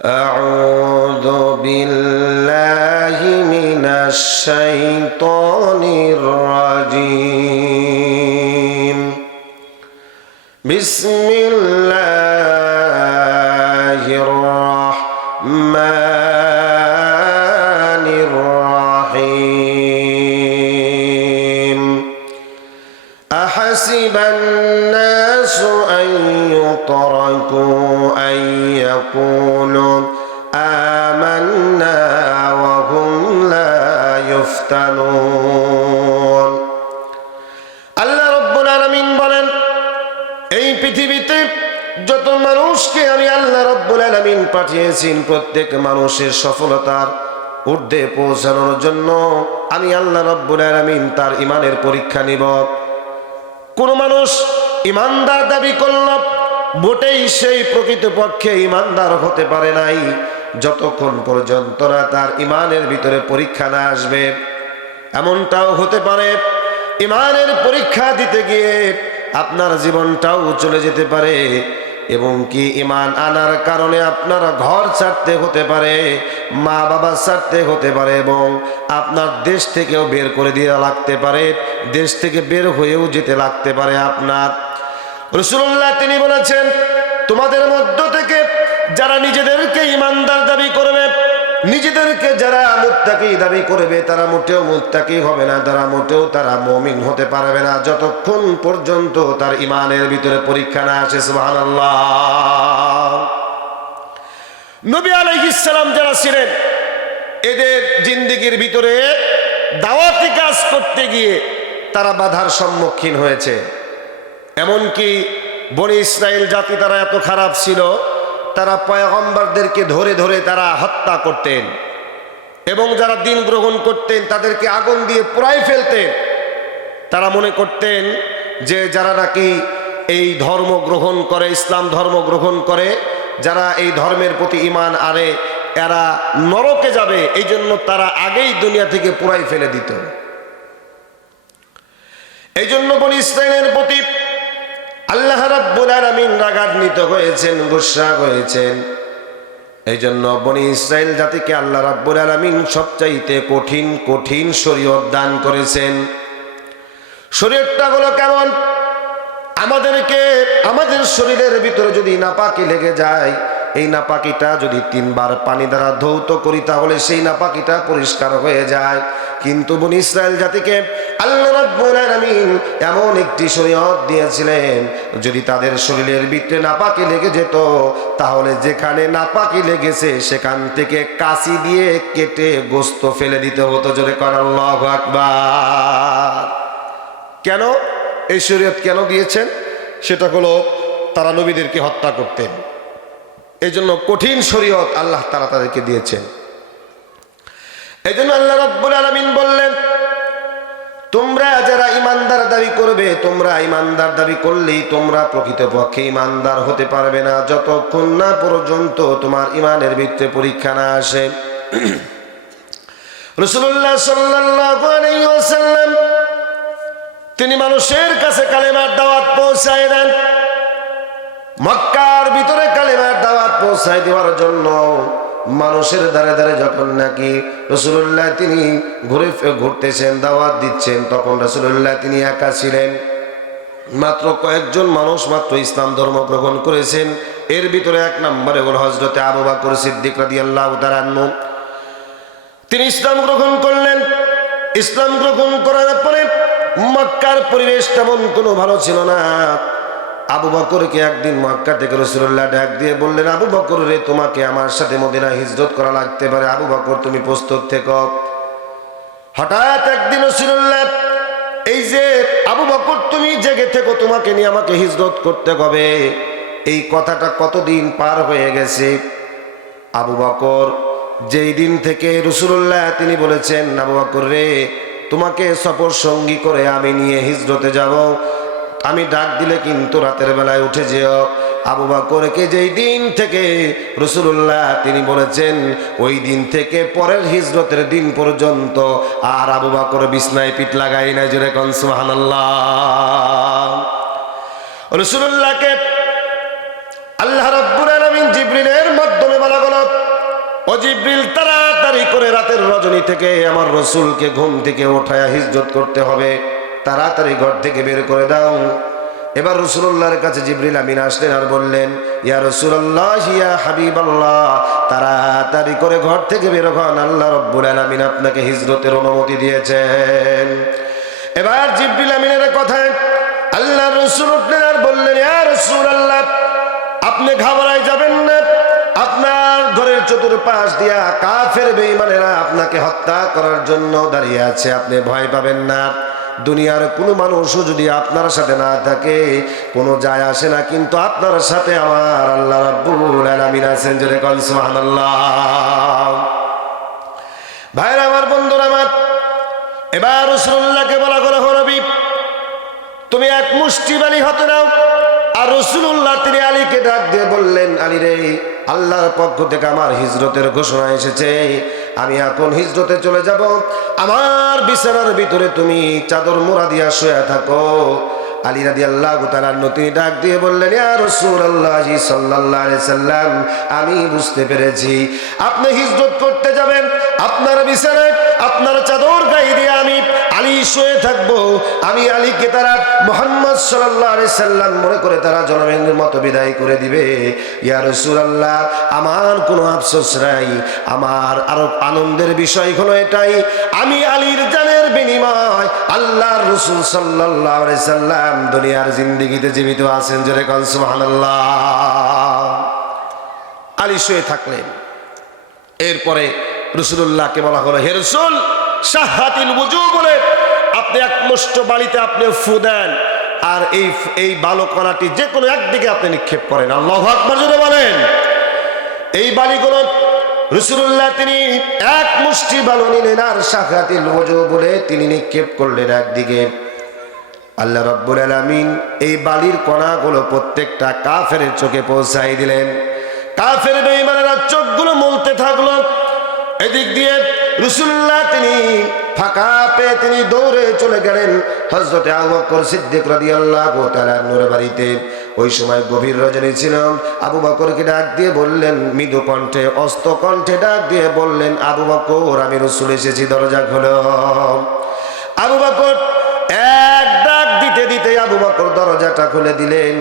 أعوذ بالله من الشيطان الرجيم بسم الله الرحمن الرحيم أحسب الناس أن يتركوا أن يقولوا آمنا وهم لا يفتنون আল্লাহ রাব্বুল আলামিন বলেন, এই পৃথিবীতে যত মানুষকে আমি আল্লাহ রাব্বুল আলামিন পাঠিয়েছি, প্রত্যেক মানুষের সফলতার ঊর্ধ্বে পৌঁছানোর জন্য আমি আল্লাহ রাব্বুল আলামিন তার ঈমানের পরীক্ষা নিব। কোন মানুষ ঈমানদার দাবি করল, মোটেই সেই প্রকৃতপক্ষে ঈমানদার হতে পারে নাই যতক্ষণ পর্যন্ত না তার ঈমানের ভিতরে পরীক্ষা না আসবে। এমনটাও হতে পারে ঈমানের পরীক্ষা দিতে গিয়ে আপনার জীবনটাও চলে যেতে পারে, এবং কি ঈমান আনার কারণে আপনার ঘর ছাড়তে হতে পারে, মা বাবা ছাড়তে হতে পারে, এবং আপনার দেশ থেকেও বের করে দিয়ে লাগতে পারে, দেশ থেকে বের হয়েও যেতে লাগতে পারে আপনার। রাসূলুল্লাহ তিনি বলেছেন, তোমাদের মধ্য থেকে যারা নিজেদেরকে ঈমানদার দাবি করবে, নিজেদেরকে যারা মুত্তাকি দাবি করবে, তারা মোটেও মুত্তাকি হবে না, তারা মুমিন হতে পারবে না যতক্ষণ পর্যন্ত তার ঈমানের ভিতরে পরীক্ষা না আসে। সুবহানাল্লাহ। নবী আলাইহিস সালাম যারা ছিলেন, এদের জিন্দেগির ভিতরে দাওয়াতি কাজ করতে গিয়ে তারা বাধার সম্মুখীন হয়েছে। এমনকি বনি ইসরাইল জাতি তারা এত খারাপ ছিল, তারা পয়গম্বরদেরকে ধরে ধরে তারা হত্যা করতেন, এবং যারা দিন গ্রহণ করতেন তাদেরকে আগুন দিয়ে পুড়াই ফেলতেন। তারা মনে করতেন যে যারা নাকি এই ধর্ম গ্রহণ করে, ইসলাম ধর্ম গ্রহণ করে, যারা এই ধর্মের প্রতি ঈমান আনে, এরা নরকে যাবে, এই জন্য তারা আগেই দুনিয়া থেকে পুড়াই ফেলে দিত। এই জন্য বনি ইসরাইলের প্রতি আল্লাহ রাব্বুল আলামিন রাগান্বিত হয়েছেন, গুসা হয়েছেন। এই জন্য বনি ইসরাইল জাতিকে আল্লাহ রাব্বুল আলামিন সবচাইতে কঠিন কঠিন শরীয়ত দান করেছেন। শরীয়তটা হলো কেমন? আমাদেরকে আমাদের শরীরের ভিতরে যদি নাপাকি লেগে যায়, এই নাপাকিটা যদি 3 বার পানি দ্বারা ধৌত করি তাহলে সেই নাপাকিটা পরিষ্কার হয়ে যায়। কিন্তু বনি ইসরাইল জাতিকে আল্লাহ রাব্বুল আলামিন এমন একটি শরীয়ত দিয়েছিলেন, যদি তাদের শরীরের ভিতরে নাপাকি লেগে যেত তাহলে যেখানে নাপাকি লেগেছে সেখান থেকে কাঁচি দিয়ে কেটে গোশত ফেলে দিতে হতো। জোরে কর আল্লাহু আকবার। কেন এই শরীয়ত কেন দিয়েছেন? সেটা হলো তারা নবীদেরকে হত্যা করতেন, এই জন্য কঠিন শরীয়ত আল্লাহ তাআলা তাদেরকে দিয়েছেন। এই জন্য আল্লাহ রাব্বুল আলামিন বললেন, তোমরা যারা ঈমানদার দাবি করবে, তোমরা ঈমানদার দাবি করলেই তোমরা প্রকৃতপক্ষে ঈমানদার হতে পারবে না যতক্ষণ না পর্যন্ত তোমার ঈমানের ভিতরে পরীক্ষা না আসে। রাসূলুল্লাহ সাল্লাল্লাহু আলাইহি ওয়াসাল্লাম তিনি মানুষের কাছে কালেমার দাওয়াত পৌঁছায় দেন। মক্কার ভিতরে কালেমার দাওয়াত পৌঁছায় দেওয়ার জন্য মানুষের দ্বারে দ্বারে যখন নাকি রাসূলুল্লাহ তিনি ঘুরতেছেন, দাওয়াত দিচ্ছেন, তখন রাসূলুল্লাহ তিনি একা ছিলেন। মাত্র কয়েকজন মানুষ মাত্র ইসলাম ধর্ম গ্রহণ করেছেন। এর ভিতরে 1 নম্বরে হল হযরতে আবু বকর সিদ্দিক রাদিয়াল্লাহু তাআলা আনহু। তিনি ইসলাম গ্রহণ করলেন। ইসলাম গ্রহণ করার পরে মক্কার পরিবেশ তেমন কোনো ভালো ছিল না। আবু বকরকে একদিন মক্কা থেকে রাসূলুল্লাহ ডাক দিয়ে বললেন, আবু বকর রে, তোমাকে আমার সাথে মদিনা হিজরত করা লাগতে পারে, আবু বকর তুমি প্রস্তুত থেকো। হঠাৎ একদিন রাসূলুল্লাহ, এই যে আবু বকর তুমি জেগে থেকো, তোমাকে নিয়ে আমাকে হিজরত করতে হবে, এই কথাটা কতদিন পার হয়ে গেছে। আবু বকর যেই দিন থেকে রাসূলুল্লাহ তিনি বলেছেন, আবু বকর রে, তোমাকে সফর সঙ্গী করে আমি নিয়ে হিজরতে যাব, আমি ডাক দিলে কিন্তু রাতের বেলায় উঠে যেও। আবু বকরকে যেই দিন থেকে রাসূলুল্লাহ তিনি বলেছেন, ওই দিন থেকে পরের হিজরতের দিন পর্যন্ত আর আবু বকর বিছনায় পিঠ লাগাই না। জোরে কোন সুবহানাল্লাহ। রাসূলুল্লাহকে আল্লাহ রাব্বুল আলামিন জিবরিলের মাধ্যমে বলা হলো, জিবরিল তাড়াতাড়ি করে রাতের রজনী থেকে আমার রসুলকে ঘুম থেকে ওঠায়া হিজরত করতে হবে, তাড়াতাড়ি ঘর থেকে বের করে দাও। এবার রাসূলুল্লাহর কাছে জিবরিল আমিন আসলেন আর বললেন, ইয়া রাসূলুল্লাহ, ইয়া হাবিবাল্লাহ, তাড়াতাড়ি করে ঘর থেকে বের হন, আল্লাহ রাব্বুল আলামিন আপনাকে হিজরতের অনুমতি দিয়েছেন। এবার জিবরিল আমিনের কথায় আল্লাহর রাসূল উঠলেন আর বললেন, ইয়া রাসূলুল্লাহ, আপনি ঘাবড়ায় যাবেন না, আপনার ঘরের চতুর্পাশ দিয়া কাফের বেঈমানেরা আপনাকে হত্যা করার জন্য দাঁড়িয়ে আছে, আপনি ভয় পাবেন না। দুনিয়ার কোনো মানুষও যদি আপনার সাথে না থাকে কোনো যায় আসে না, কিন্তু আপনার সাথে আমার আল্লাহ রাব্বুল আলামিন আছেন। জোরে কোন সুবহানাল্লাহ। ভাইরা আমার, বন্ধুরা আমার, এবার রাসূলুল্লাহকে বলা করে, হে নবী, তুমি এক মুষ্টি বালি হাতে নাও। আর রাসূলুল্লাহ তিনি আলীকে ডাক দিয়ে বললেন, আলী রে, আল্লাহর পক্ষ থেকে আমার হিজরতের ঘোষণা এসেছে, আমি এখন হিজরতে চলে যাব। আমার বিছানার ভিতরে তুমি চাদর মোড়া দিয়া শুয়ে থাকো। আলী রাদিয়াল্লাহু তাআলা তিনি ডাক দিয়ে বললেন, ইয়া রাসূলুল্লাহ সাল্লাল্লাহু আলাইহি সাল্লাম, আমি বুঝতে পেরেছি আপনি হিজরত করতে যাবেন, আপনার বিছানায় আপনার চাদর গায়ে দিয়ে আমি আলী শুয়ে থাকবো। আমি আলীকে তারা মুহাম্মদ সাল্লাল্লাহু আলাইহি সাল্লাম মনে করে তারা জনমের মতো বিদায় করে দিবে। ইয়া রাসূলুল্লাহ, আমার কোনো আফসোস নাই, আমার আরো আনন্দের বিষয় হলো এটাই, আমি আলীর জানের বিনিময় আল্লাহর রাসূল সাল্লাল্লাহু আলাইহি সাল্লাম দুনিয়ার জিন্দেগিতে জীবিত আছেন। জোরে কোন সুবহানাল্লাহ। আলী শুয়ে থাকলেন। এরপরে রাসূলুল্লাহকে বলা হলো, হে রাসূল, শাহাতিল ওযু বলে আপনি এক মুষ্ট বালিতে আপনি ফু দেন, আর এই বালকণাটি যে কোনো একদিকে আপনি নিক্ষেপ করেন। আল্লাহু আকবার জোরে বলেন। এই বালিগুলো রাসূলুল্লাহ তিনি এক মুষ্টি বালু নিলেন আর শাহাতিল ওযু বলে তিনি নিক্ষেপ করলেন একদিকে। আল্লাহ রাব্বুল আলামিন এই বালির কণাগুলো প্রত্যেকটা কাফেরের চোখে পৌঁছাই দিলেন। কাফের বেঈমানেরা চোখগুলো মলতে থাকলো। এদিক দিয়ে রাসূলুল্লাহ তিনি ফাঁকা পেয়ে তিনি দৌড়ে চলে গেলেন হযরতে আবু বকর সিদ্দিক রাদিয়াল্লাহু তাআলা নূর বাড়িতে। ওই সময় গভীর রজনী ছিল। আবু বকরকে ডাক দিয়ে বললেন, মৃদু কণ্ঠে অস্ত কণ্ঠে ডাক দিয়ে বললেন, আবু বকর, আমি রাসূল এসেছি, দরজা খোলো। আবু বকর এক ডাক দিতে দিতে আবু বকর দরজাটা খুলে দিলেন।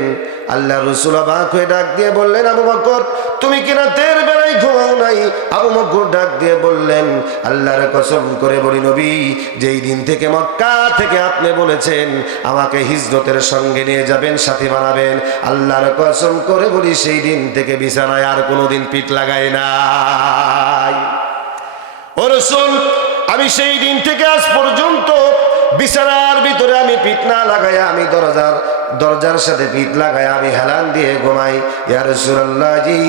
আল্লাহ রাসূল অবাক হয়ে ডাক দিয়ে বললেন, আবু বকর, তুমি কি রাতের বেলায় ঘুমাও নাই? আবু বকর ডাক দিয়ে বললেন, আল্লাহর কসম করে বলি নবী, যেই দিন থেকে মক্কা থেকে আপনি বলেছেন আমাকে হিজরতের সঙ্গে নিয়ে যাবেন, সাথী বানাবেন, আল্লাহর কসম করে বলি সেই দিন থেকে বিছানায় আর কোনোদিন পিঠ লাগাই নাই। ও রাসূল, আমি সেই দিন থেকে আজ পর্যন্ত বিছানার ভিতরে আমি পিঠ না লাগাই, আমি দরজার সাথে পিঠ লাগাই আমি হেলান দিয়ে ঘুমাই। ইয়া রাসূলুল্লাহ জি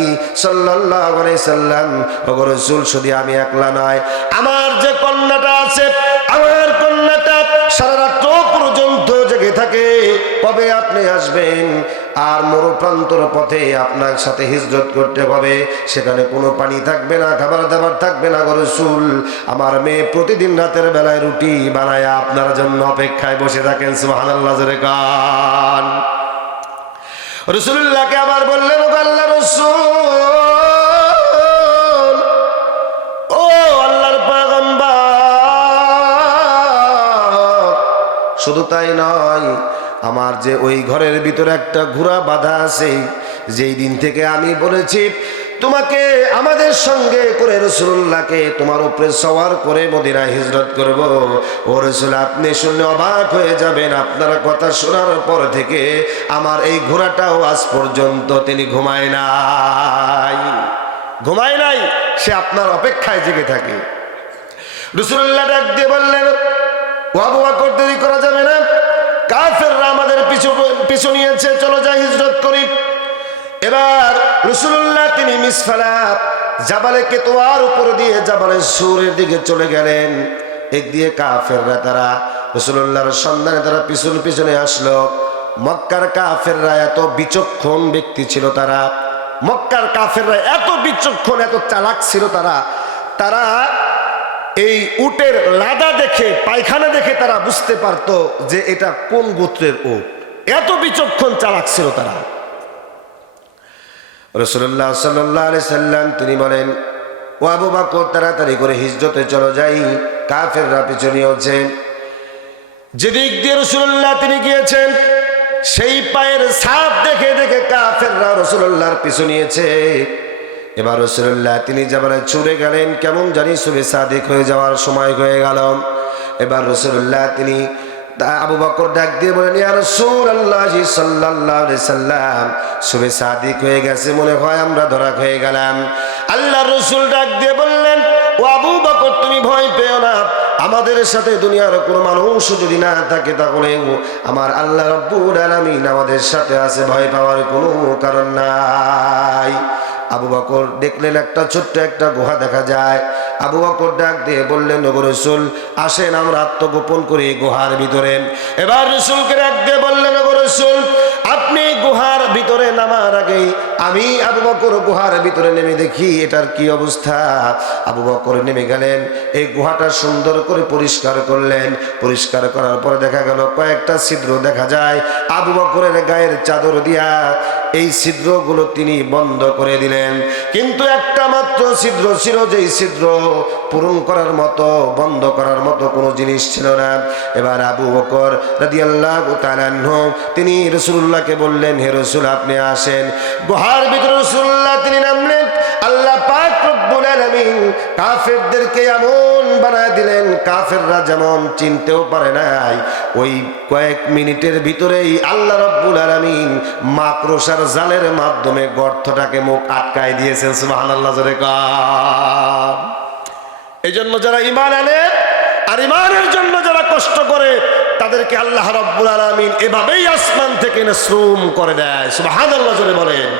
সাল্লাল্লাহু আলাইহি সাল্লাম, ওগো রাসূল, শুধু আমি একলা নয়, আমার যে কন্যাটা আছে, আমার কন্যাটা সারা রাত পর্যন্ত জেগে থাকে, কবে আপনি আসবেন? আর মরুপ্রান্তর পথে আপনার সাথে হিজরত করতে হবে, সেখানে কোনো পানি থাকবে না, খাবার দাবার থাকবে না। গো রাসূল, আমার মেয়ে প্রতিদিন রাতের বেলায় রুটি বানায় আপনার জন্য অপেক্ষায় বসে থাকেন। সুবহানাল্লাহ জোরে গান। রাসূলুল্লাহকে আবার বললেন, ও আল্লাহর রাসূল, ও আল্লাহর পয়গম্বর, শুধু তাই নয়, আমার যে ওই ঘরের ভিতরে একটা ঘোড়া বাঁধা আছে, যেই দিন থেকে আমি বলেছি তোমাকে আমাদের সঙ্গে করে রাসূলুল্লাহকে তোমার উপরে সওয়ার করে মদিনায় হিজরত করব, ও রাসূল, আপনি শুনলে অবাক হয়ে যাবেন, আপনার কথা শোনার পর থেকে আমার এই ঘোড়াটাও আজ পর্যন্ত তিনি ঘুমায় নাই, সে আপনার অপেক্ষায় জেগে থাকে। রাসূলুল্লাহ ডাক দিয়ে বললেন, ও আবু বকর, দেরি করা যাবে না, কাফেররা আমাদের পিছু নিয়েছে, চলো যাই হিজরত করি। এবার রাসূলুল্লাহ তিনি মিসফালা জাবালে কেতোয়ার উপর দিয়ে জাবালে সুরের দিকে চলে গেলেন। একদিকে কাফেররা তারা রাসূলুল্লাহর সন্ধানে তারা পিছনে আসলো। মক্কার কাফেররা এত বিচক্ষণ ব্যক্তি ছিল, তারা মক্কার কাফেররা এত বিচক্ষণ, এত চালাক ছিল, তারা এই উটের লাদা দেখে, পায়খানা দেখে তারা বুঝতে পারতো যে এটা কোন গোত্রের উট। এত বিচক্ষণ চালাক ছিল তারা। রাসূলুল্লাহ সাল্লাল্লাহু আলাইহি সাল্লাম তিনি বলেন, ও আবু বকর তাড়াতাড়ি করে হিজরতে চলে যাই, কাফেররা পিছু নিয়েছে। যেদিক দিয়ে রাসূলুল্লাহ তিনি গিয়েছেন সেই পায়ের ছাপ দেখে দেখে কাফেররা রাসূলুল্লাহর পিছু নিয়েছে। এবার রাসূলুল্লাহ তিনি যাবারে ছুটে গেলেন, কেমন জানি শুভে সাদিক হয়ে যাওয়ার সময় হয়ে গেল। এবার রাসূলুল্লাহ তিনি আবু বকর ডাক দিয়ে বলেন, ইয়া রাসূলুল্লাহ সাল্লাল্লাহু আলাইহি সাল্লাম, শুভে সাদিক হয়ে গেছে, মনে হয় আমরা ধরা হয়ে গেলাম। আল্লাহর রাসূল ডাক দিয়ে বললেন, ও আবু বকর তুমি ভয় পেও না, আমাদের সাথে দুনিয়ার কোনো মানুষ যদি না থাকে তাহলে আমার আল্লাহ রাব্বুল আলামিন আমাদের সাথে আছে, ভয় পাওয়ার কোনো কারণ নাই। আবু বকর দেখলেন একটা ছোট্ট একটা গুহা দেখা যায়। আবু বকর ডাক দিয়ে বললেন, ওগো রাসূল আসেন আমরা আত্মগোপন করি গুহার ভিতরে। এবার রাসূলকে ডাক দিয়ে বললেন, ওগো রাসূল আপনি গুহার ভিতরে নামার আগেই আমি আবু বকর গুহার ভিতরে নেমে দেখি এটার কি অবস্থা। আবু বকর নেমে গেলেন, এই গুহাটা সুন্দর করে পরিষ্কার করলেন। পরিষ্কার করার পরে দেখা গেল কয়েকটা ছিদ্র দেখা যায়। আবু বকরের গায়ের চাদর দিয়া এই ছিদ্রগুলো তিনি বন্ধ করে দিলেন, কিন্তু একটা মাত্র ছিদ্র ছিল, যেই ছিদ্র পূরণ করার মতো বন্ধ করার মতো কোনো জিনিস ছিল না। এবার আবু বকর রাদিয়াল্লাহু তাআলা আনহু তিনি রাসূলুল্লাহকে বললেন, হে রাসূল আপনি আসেন। গুহার ভিতরে রাসূলুল্লাহ তিনি নামলেন। আল্লাহ পাক রব্বুল আলামিন কাফেরদেরকে এমন বানায় দিলেন, কাফেররা যেমন চিনতেও পারে নাই, ওই কয়েক মিনিটের ভিতরেই আল্লাহ রব্বুল আলামিন মাকড়সার জালের মাধ্যমে গর্তটাকে মুখ আটকায় দিয়েছেন। সুবহানাল্লাহ জোরে কান। এই জন্য যারা ঈমান আনে আর ঈমানের জন্য যারা কষ্ট করে তাদেরকে আল্লাহ রাব্বুল আলামিন এভাবেই আসমান থেকে নসরুম করে দেয়। সুবহানাল্লাহ জোরে বলেন।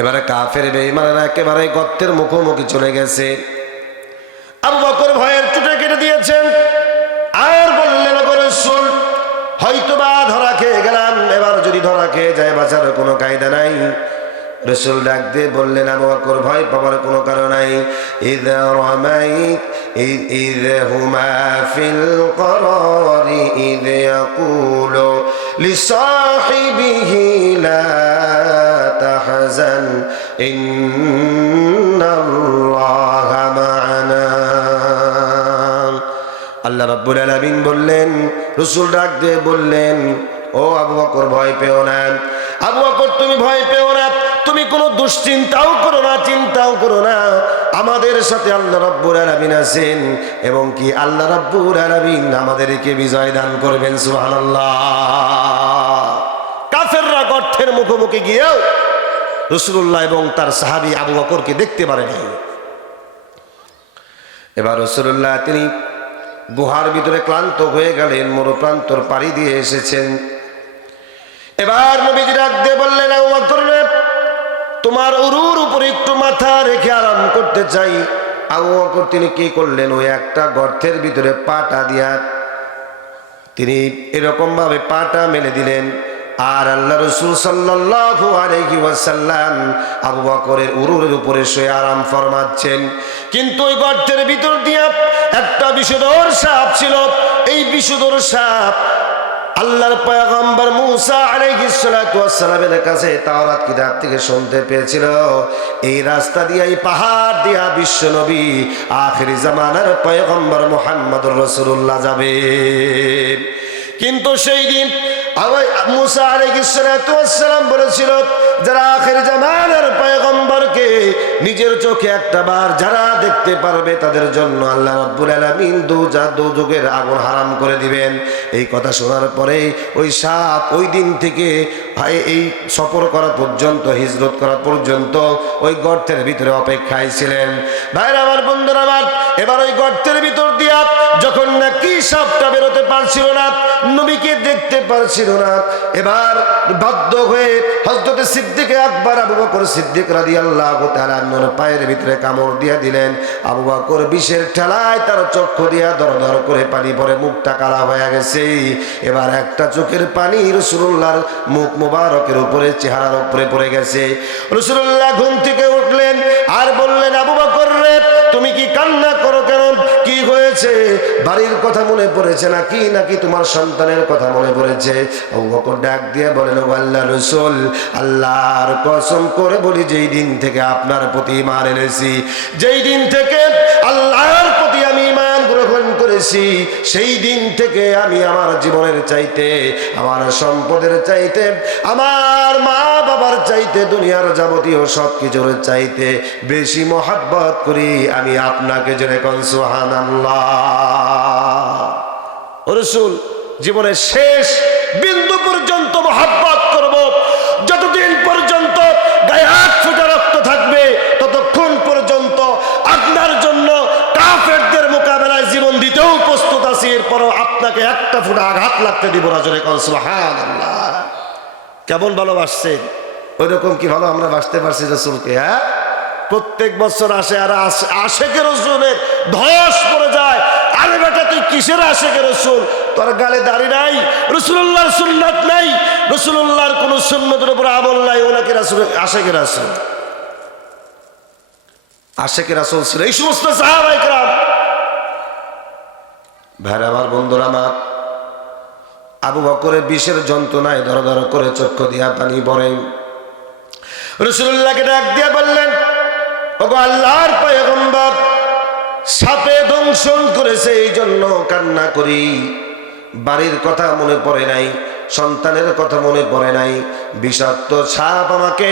এবারে কাফের বেঈমানরা একেবারে গর্তের মুখোমুখি চলে গেছে। আবু বকর ভয়ের চুটে কেটে দিয়েছেন আর বললেন, ওগো রাসূল হয়তোবা ধরা খেয়ে গেলাম, এবার যদি ধরা খেয়ে যায় বাঁচার কোনো কায়দা নাই। রাসূল ডাক দিয়ে বললেন, আবু বকর ভয় পাওয়ার কোনো কারণ নাই। ইযা রামাইত ইযা হুমা ফিল করারি ইযা ইয়াকুলু লিসাহিবিহি লা তাহজান ইন্নাল্লাহা মা'ানা। আল্লাহ রাব্বুল আলামিন বললেন, রাসূল ডাক দিয়ে বললেন, ও আবু বকর ভয় পেও না। আবু বকর তুমি ভয় পেও না, তুমি কোনো দুশ্চিন্তাও করো না, চিন্তাও করো না, আমাদের সাথে আল্লাহ রাব্বুল আলামিন আছেন এবং কি আল্লাহ রাব্বুল আলামিন আমাদেরকে বিজয় দান করবেন। সুবহানাল্লাহ। কাফেররা গর্তের মুখোমুখি গিয়েও রাসূলুল্লাহ এবং তার সাহাবী আবু বকরকে দেখতে পারেনি। এবার রাসূলুল্লাহ তিনি গুহার ভিতরে ক্লান্ত হয়ে গেলেন, মরুপ্রান্তর পাড়ি দিয়ে এসেছেন। এবার নবীজি ডাক দিয়ে বললেন, আবু বকর তোমার উরুর উপরে একটু মাথা রেখে আরাম করতে চাই। আবু বকর তিনি কি করলেন, ওই একটা গর্তের ভিতরে পাটা দিয়া তিনি এরকম ভাবে পাটা মেলে দিলেন। আর আল্লাহ রাসূল সাল্লাল্লাহু আলাইহি ওয়াসাল্লাম আবু বকরের উরুরের উপরে শুয়ে আরাম ফরমাচ্ছেন। কিন্তু ওই গর্তের ভিতর দিয়া একটা বিষধর সাপ ছিল। এই বিষধর সাপ আল্লাহর পয়গম্বর মুসা আলাইহিস সালাতু ওয়াস সালামের কাছে তাওরাত কিতাব থেকে শুনতে পেয়েছিল, এই রাস্তা দিয়ে এই পাহাড় দিয়া বিশ্ব নবী আখিরি জামানার পয়গম্বর মুহাম্মদুর রাসূলুল্লাহ যাবে। কিন্তু সেই দিন মুসা আলাইহিস সালাতু ওয়াস সালাম বলেছিল, যারা আখির জামানার পয়গম্বরকে নিজের চোখে একটা বার যারা দেখতে পারবে তাদের জন্য আল্লাহ রাব্বুল আলামিন দুযোগের আগুন হারাম করে দিবেন। এই কথা শোনার পরে ওই সাপ ওই দিন থেকে এই সফর করা পর্যন্ত, হিজরত করা পর্যন্ত ওই গর্তের ভিতরে অপেক্ষায় ছিলেন। ভাইরা আমার, বন্ধুরা আমার, এবার ওই গর্তের ভিতর দিয়া যখন নাকি সাপটা বেরোতে পারছিল না, নবীকে দেখতে পারছিল না, এবার বাধ্য হয়ে হযরত সিদ্দিক আকবর আবু বকর সিদ্দিক রাদিয়াল্লাহু তাআলা আনহুর পায়ের ভিতরে কামড় দিয়ে দিলেন। আবু বকর বিষের ঠেলায় তার চক্ষু দিয়া দর দর করে পানি পড়ে মুখটা কালা হয়ে গেছে। এবার একটা চোখের পানি রাসূলুল্লাহর মুখ মুবারকের উপরে, চেহারার উপরে পড়ে গেছে। রাসূলুল্লাহ ঘুম থেকে উঠলেন আর বললেন, আবু বকর রে তুমি কি কান্না করো কেন, কি হয়েছে? পড়েছে, বাড়ির কথা মনে পড়েছে নাকি নাকি তোমার সন্তানের কথা মনে পড়েছে? আবু বকর ডাক দিয়ে বলেন, ও আল্লাহর রাসূল, আল্লাহর কসম করে বলি, যেই দিন থেকে আপনার প্রতি ঈমান এনেছি, যেই দিন থেকে আল্লাহর প্রতি আমি ঈমান গ্রহণ করেছি, সেই দিন থেকে আমি আমার জীবনের চাইতে, আমার সম্পদের চাইতে, আমার মা বাবার চাইতে, দুনিয়ার যাবতীয় সব কিছুর চাইতে বেশি মহব্বত করি আমি আপনাকে। জোরে কোন সুবহানাল্লাহ। ও রাসূল, জীবনের শেষ বিন্দু পর্যন্ত মহব্বত করব, যতদিন পর্যন্ত গায়ে 8 ফোঁটা রক্ত থাকবে ততক্ষণ পর্যন্ত আপনার জন্য কাফেরদের মোকাবেলায় জীবন দিতেও প্রস্তুত আছি, এরপরও আপনাকে একটা ফোঁটা আঘাত লাগতে দিব না। জোরে কোন সুবহানাল্লাহ। কেমন ভালোবাসছেন? ওই রকম কি ভালো আমরা বাসতে পারছি রাসূলকে? হ্যাঁ, প্রত্যেক বছর আসে আর আশেকের রাসূলের ধস পড়ে যায়। আরে বেটা, তুই কিসের আশেকের রাসূল? তোর গালে দাড়ি নাই, রাসূলুল্লাহর সুন্নাত নাই, রাসূলুল্লাহর কোন সুন্নতের উপর আমল নাই, ওনাকে রাসূল আশেকের রাসূল। আশেকের রাসূল ছিল এই সমস্ত সাহাবায়ে কেরাম। ভাইরা আমার, বন্ধুরা আমার, আবু বকরের বিষের যন্ত্রণায় ধর ধর করে চক্ষু দিয়া পানি পড়ে। রাসূলুল্লাহকে ডাক দিয়ে বললেন, ওগো আল্লাহর পয়গম্বর, সাপে দংশন করেছে এই জন্য কান্না করি। বাড়ির কথা মনে পড়ে নাই, সন্তানের কথা মনে পড়ে নাই। বিষাক্ত সাপ আমাকে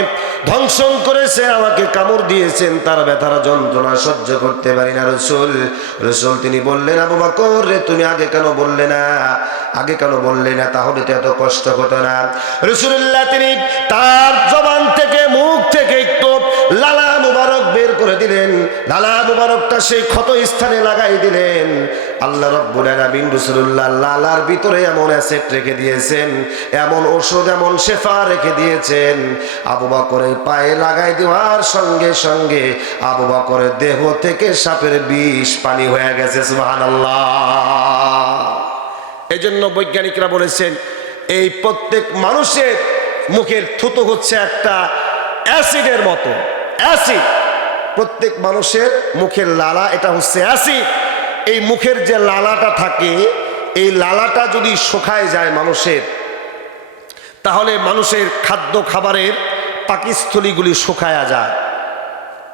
ধ্বংসন করেছে, আমাকে কামড় দিয়েছেন, তার ব্যথার যন্ত্রণা সহ্য করতে পারি না রাসূল। রাসূল তিনি বললেন, আবু বকর রে, তুমি আগে কেন বললে না? আগে কেন বললে না? তাহলে তো এত কষ্ট হতো না। রাসূলুল্লাহ তিনি তার জবান থেকে, মুখ থেকে একটু লালা মুবারক বের করে দিলেন। লালা মুবারকটা সেই ক্ষত স্থানে লাগাই দিলেন। আল্লাহ রাব্বুল আলামিন রাসূলুল্লাহ লালার ভিতরে এমন অ্যাসিড রেখে দিয়েছেন, এমন ওষুধ, এমন শেফা রেখে দিয়েছেন, আবু বকরের পায়ে লাগাই দেওয়ার সঙ্গে সঙ্গে আবু বকরের দেহ থেকে সাপের বিষ পানি হয়ে গেছে। সুবহানাল্লাহ। এই জন্য বৈজ্ঞানিকরা বলেছেন, এই প্রত্যেক মানুষের মুখের থুতু হচ্ছে একটা অ্যাসিডের মতো। অ্যাসিড, প্রত্যেক মানুষের মুখের লালা এটা হচ্ছে অ্যাসিড। এই মুখের যে লালাটা থাকে, এই লালাটা যদি শুকায় যায় মানুষের, তাহলে মানুষের খাদ্য খাবারের পাকস্থলীগুলি শুকায়া যায়।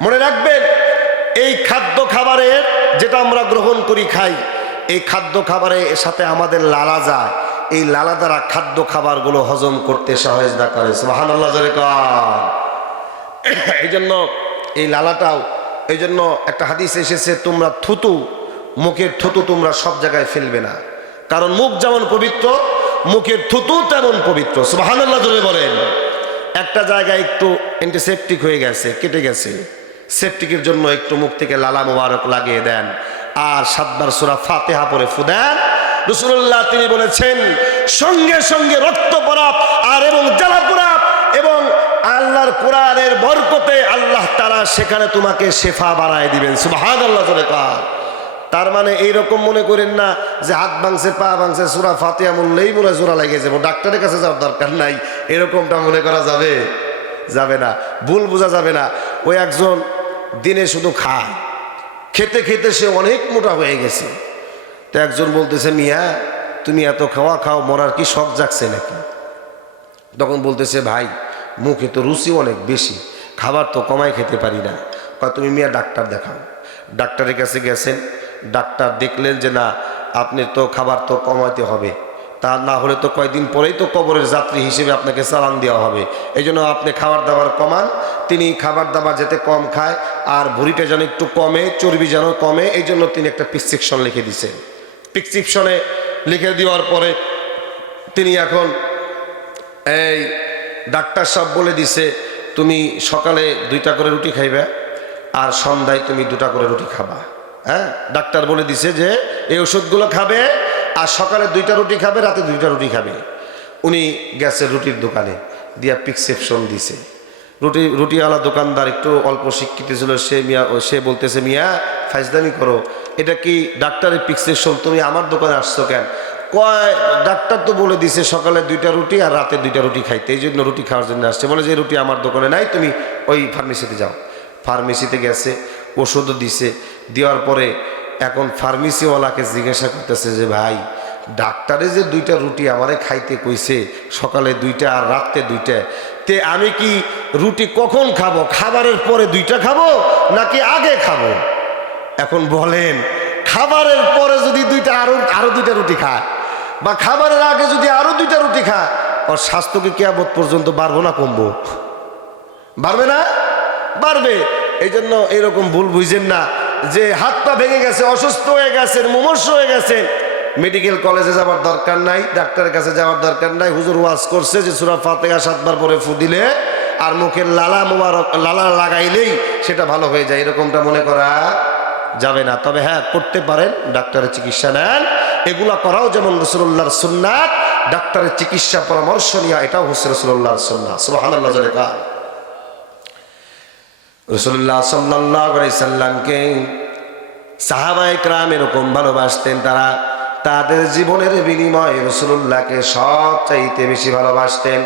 মনে রাখবেন, এই খাদ্য খাবারের যেটা আমরা গ্রহণ করি, খাই, এই খাদ্য খাবারের সাথে আমাদের লালা যায়। এই লালা দ্বারা খাদ্য খাবারগুলো হজম করতে সহায়তা করে। সুবহানাল্লাহ। এই জন্য এই লালাটাও, এই জন্য একটা হাদিস এসেছে, তোমরা থুতু, মুখের থুতু তোমরা সব জায়গায় ফেলবে না, কারণ মুখ যেমন পবিত্র, মুখের থুতু তেমন পবিত্র। সুবহানাল্লাহ জোরে বলেন। একটা জায়গায় একটু অ্যান্টিসেপটিক হয়ে গেছে, কেটে গেছে, সেপটিকের জন্য একটু মুখ থেকে লালা মুবারক লাগিয়ে দেন, আর 7 বার সূরা ফাতিহা পড়ে ফু দেন। রাসূলুল্লাহ তিনি বলেছেন, সঙ্গে সঙ্গে রক্ত পড়া আর এবং জ্বালা পোড়া এবং আল্লাহর কোরআনের বরকতে আল্লাহ তাআলা সেখানে তোমাকে শেফা বানায় দিবেন। সুবহানাল্লাহ জোরে কর। তার মানে এইরকম মনে করেন না যে হাত ভাঙছে, পা ভাঙছে, সূরা ফাতিহা বললেই মনে হয় জোড়া লেগে যাবে, ডাক্তারের কাছে যাওয়ার দরকার নাই, এরকমটা মনে করা যাবে যাবে না, ভুল বোঝা যাবে না। ওই একজন দিনে শুধু খায়, খেতে খেতে সে অনেক মোটা হয়ে গেছে। তো একজন বলতেছে, মিয়া তুমি এত খাওয়া খাও, মরার কি শখ জাগছে নাকি? তখন বলতেছে, ভাই মুখে তো রুচি অনেক বেশি, খাবার তো কমাই খেতে পারি না। তুমি মিয়া ডাক্তার দেখাও। ডাক্তারের কাছে গেছেন, ডাক্তার দেখলেন যে না, আপনি তো খাবার তো কমাতে হবে, তা না হলে তো কয়েকদিন পরেই তো কবরের যাত্রী হিসেবে আপনাকে চালান দেওয়া হবে, এই জন্য আপনি খাবার দাবার কমান। তিনি খাবার দাবার যাতে কম খায় আর ভুঁড়িটা যেন একটু কমে, চর্বি যেন কমে, এই জন্য তিনি একটা প্রেসক্রিপশন লিখে দিয়েছেন। প্রেসক্রিপশনে লিখে দেওয়ার পরে তিনি এখন এই ডাক্তার সাহেব বলে দিছে, তুমি সকালে 2টা করে রুটি খাইবে আর সন্ধ্যায় তুমি 2টা করে রুটি খাবা। হ্যাঁ, ডাক্তার বলে দিছে যে এই ওষুধগুলো খাবে, আর সকালে 2টা রুটি খাবে, রাতে 2টা রুটি খাবে। উনি গেছে রুটির দোকানে, দিয়া প্রেসক্রিপশন দিছে। রুটিওয়ালা দোকানদার একটু অল্প শিক্ষিত ছিল, সে বলতেছে, মিয়া ফাইজদামি করো, এটা কি ডাক্তারের প্রেসক্রিপশন, তুমি আমার দোকানে আসছো কেন? কয়, ডাক্তার তো বলে দিছে সকালে 2টা রুটি আর রাতে 2টা রুটি খাইতে, এই জন্য রুটি খাওয়ার জন্য আসছে। বলে যে রুটি আমার দোকানে নাই, তুমি ওই ফার্মেসিতে যাও। ফার্মেসিতে গেছে, ওষুধও দিছে, দেওয়ার পরে এখন ফার্মেসিওয়ালাকে জিজ্ঞাসা করতেছে যে ভাই, ডাক্তারে যে 2টা রুটি আমারে খাইতে কইছে, সকালে 2টা আর রাতে 2টা, তে আমি কি রুটি কখন খাবো? খাবারের পরে 2টা খাবো নাকি আগে খাবো? এখন বলেন, খাবারের পরে যদি 2টা আরো 2টা রুটি খায়, বা খাবারের আগে যদি আরো 2টা রুটি খায়, ওর স্বাস্থ্য কি কিয়ামত পর্যন্ত বাড়বো না কমবো? বাড়বে না? বাড়বে। এই জন্য এরকম ভুল বুঝেন না যে হাত পা ভেঙে গেছে, অসুস্থ হয়ে গেছেন, মুমূর্ষু হয়ে গেছেন, মেডিকেল কলেজে যাওয়ার দরকার নাই, ডাক্তারের কাছে যাওয়ার দরকার নাই। হুজুর ওয়াজ করছে যে সূরা ফাতিহা 7 বার পরে ফু দিলে আর মুখের লালা মুবারক লালা লাগাইলেই সেটা ভালো হয়ে যায়, এরকমটা মনে করা যাবে না। তবে হ্যাঁ, করতে পারেন, ডাক্তারের চিকিৎসা নেন, এগুলা করাও যেমন রাসূলুল্লাহর সুন্নাত। ডাক্তারের চিকিৎসা পরামর্শ নেওয়া এটাও হচ্ছে রাসূলুল্লাহর সুন্নাত। সুবহানাল্লাহ। রাসূলুল্লাহ সাল্লাল্লাহু আলাইহি সাল্লামকে সাহাবায়ে কেরাম এরকম ভালোবাসতেন, তারা তাদের জীবনের বিনিময়ে রাসূলুল্লাহকে সবচাইতে বেশি ভালোবাসতেন।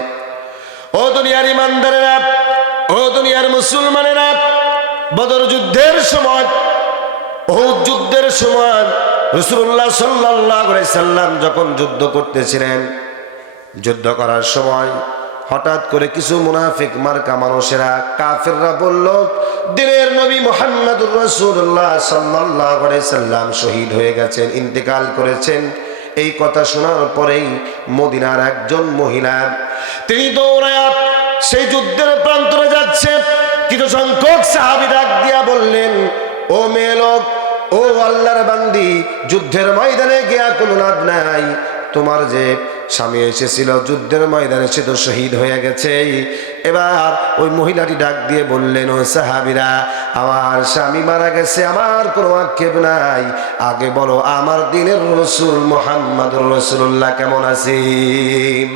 ও দুনিয়ার ইমানদারেরা, ও দুনিয়ার মুসলমানেরা, বদর যুদ্ধের সময়, উহুদ যুদ্ধের সময় রাসূলুল্লাহ সাল্লাল্লাহু আলাইহি সাল্লাম যখন যুদ্ধ করতেছিলেন, যুদ্ধ করার সময় হঠাৎ করে কিছু মুনাফিক মার্কা মানুষেরা, কাফেররা বলল, দিনের নবী মুহাম্মদুর রাসূলুল্লাহ সাল্লাল্লাহু আলাইহি সাল্লাম শহীদ হয়ে গেছেন, ইন্তেকাল করেছেন। এই কথা শোনার পরেই মদিনার একজন মহিলা, তিনি দৌড়ায়া সেই যুদ্ধের প্রান্তরে যাচ্ছে। কিছু সংখ্যক সাহাবী ডাক দিয়া বললেন, ও মেয়ে লোক, ও আল্লাহর বান্দি, যুদ্ধের ময়দানে গিয়া কোনো লাভ নাই, তোমার যে স্বামী এসেছিল যুদ্ধের ময়দানে সে তো শহীদ হয়ে গেছে। এবার ওই মহিলাটি ডাক দিয়ে বললেন, ও সাহাবীরা, আমার স্বামী মারা গেছে, আমার কোনো আক্ষেপ নাই, আগে বলো আমার দিনের রাসূল মুহাম্মদুর রাসূলুল্লাহ কেমন আছেন?